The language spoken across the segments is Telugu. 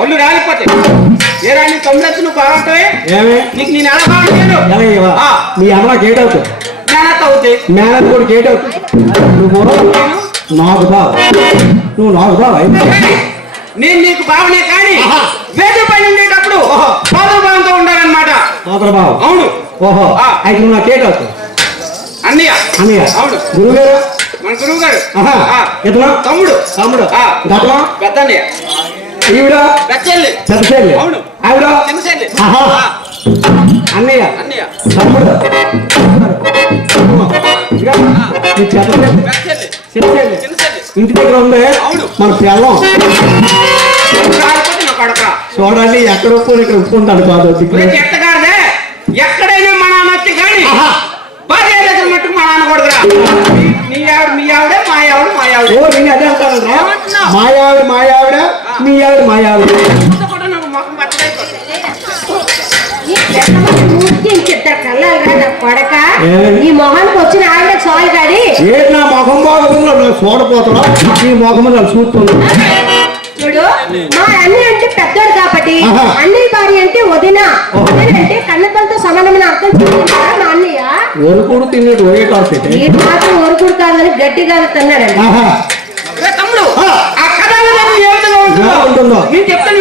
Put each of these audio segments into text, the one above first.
ఒళ్ళు రాలిపోతే ఏ రాని తొమ్మిది నువ్వు బాగుంటావే ఏమే? నీకు నేను. ఎలా బాగుంటాను. మీ అమ్మ గేట్ అవుతాయి మేనత్ కూడా గేట్ అవుతుంది నువ్వు నాకు బావ. నువ్వు నాకు బావ నేను నీకు బావనే కానీ. వేద పైన ఉండేటప్పుడు. సోదర భావంతో ఉండాలన్నమాట సోదర బావ. అవును. ఓహో. అయితే నువ్వు నాకు గేట్ అవుతావు అన్నయ్య. అన్నయ్య. అవును. గురువు గారు మన గురువు గారు తమ్ముడు. తమ్ముడు. ఆ. గట్లా పెద్ద అన్నయ్య ఈవిడ. ఆవిడ అన్నయ్య. తమ్ముడు ఇంటి దగ్గర ఉంది అవును. మన పిల్లం కొడక చూడండి ఎక్కడ ఉప్పు ఇక్కడ ఉప్పు ఉంటాను కాదు ఎక్కడైనా మా నాన్న వచ్చి కానీ మట్టుకు మా నాన్న కొడుకురా. మా ఆవిడ మా ఆవిడ ఓ నేను అదే అంటాను ఏమంటున్నావ్? మాయావిడ మాయావిడ? మీ ఆవిడ మాయావిడ? కూడా ఏమి? ఈ మొహానికి వచ్చిన ఆవిడ చాలు గాడి. ఏంటి నా ముఖం బాగుందో నువ్వు చూడపోతున్నా నీ నన్ను చూడు మా అన్ని అంటే పెద్దోడు కాబట్టి. అన్నయ్య భార్య అంటే వదిన. అంటే కన్నతలతో సమానమైన అర్థం చేసుకుంటారా? మా అన్నయ్య ఒరుకుడు తిన్నట్టు ఒరే కాసేట ఈ మాత్రం ఊరుకుడు కాదని గట్టి కాదు తన్నాడండి. ఆహా. తమ్ముడు ఆ. కథ ఏ విధంగా ఉంటుందో? నేను చెప్తాను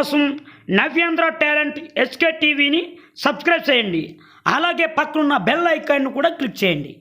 కోసం నవ్యాంధ్ర టాలెంట్ ఎస్కే టీవీని సబ్స్క్రైబ్ చేయండి. అలాగే పక్కనున్న బెల్ ఐకాన్ను కూడా క్లిక్ చేయండి.